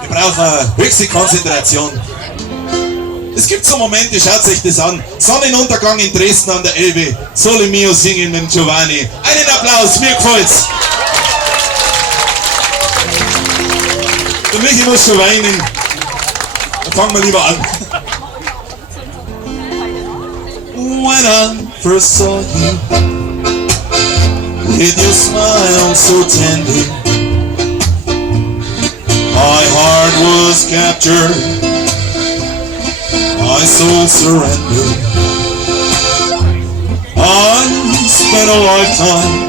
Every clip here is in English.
Wir brauchen höchste Konzentration. Es gibt so Momente, schaut euch das an. Sonnenuntergang in Dresden an der Elbe. Sole Mio singen mit Giovanni. Einen Applaus, mir gefällt's. Der Michi muss schon weinen. Dann fangen wir lieber an. When I first saw you, with your smile so tender, my heart was captured, my soul surrendered. I spent a lifetime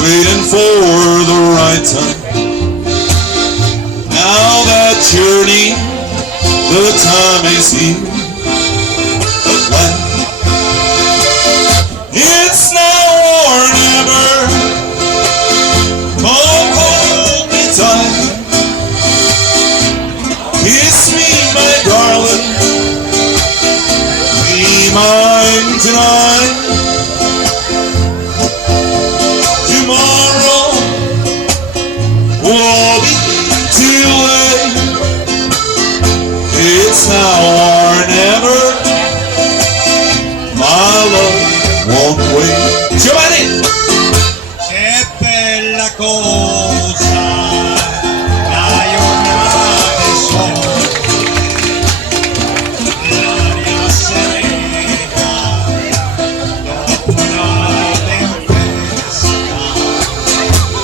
waiting for the right time. Now that journey, the time is here. But when it's now or never, come hold me tight. Kiss me, my darling, be mine tonight. Tomorrow will be too late. It's now or never. My love won't wait. Giovanni! Che bella cosa, la giornata è sole, l'aria serena, dopo una tempesta.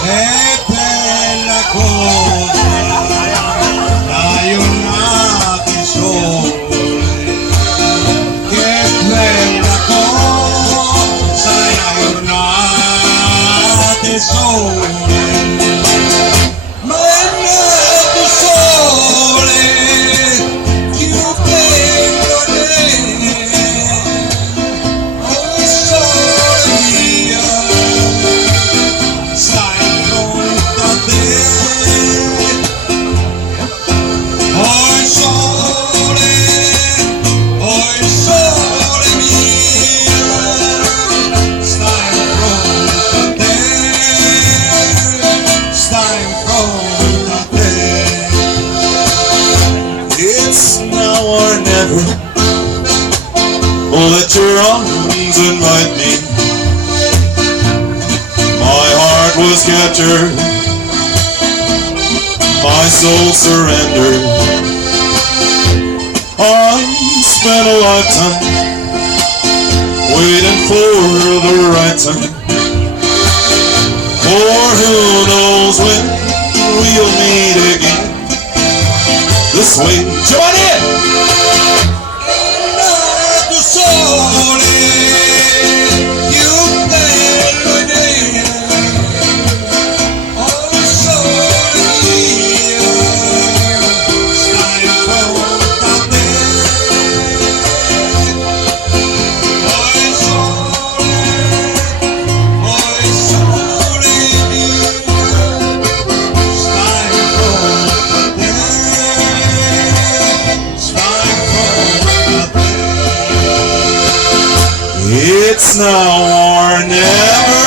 Che bella cosa, la giornata è sole, che bella cosa, la giornata è sole. Ma è nato sole, più bello oh sole mia, stai pronta a te. Oh sole mia, stai pronta a te, stai pronta a te. It's now or never. Oh, let your arms invite me. My heart was captured, my soul surrendered. I spent a lifetime waiting for the right time. For who knows when we'll meet again. This way, Giovanni! Nato sole, più bello ed è. Oh sole mia, stai pronta a te. Oh sole mia, stai pronta a te. Stai pronta a te. It's now or never.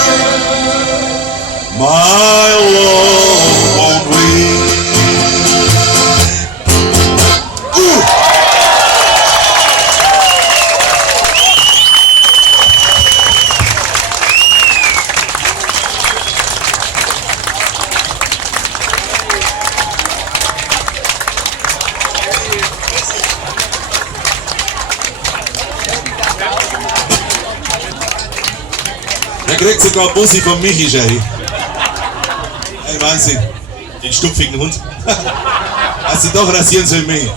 My love won't wait. Ooh. Der kriegt sogar Bussi von Michi, Jerry. Hey, Wahnsinn. Den stupfigen Hund. Hast du doch rasieren sollen, Michi.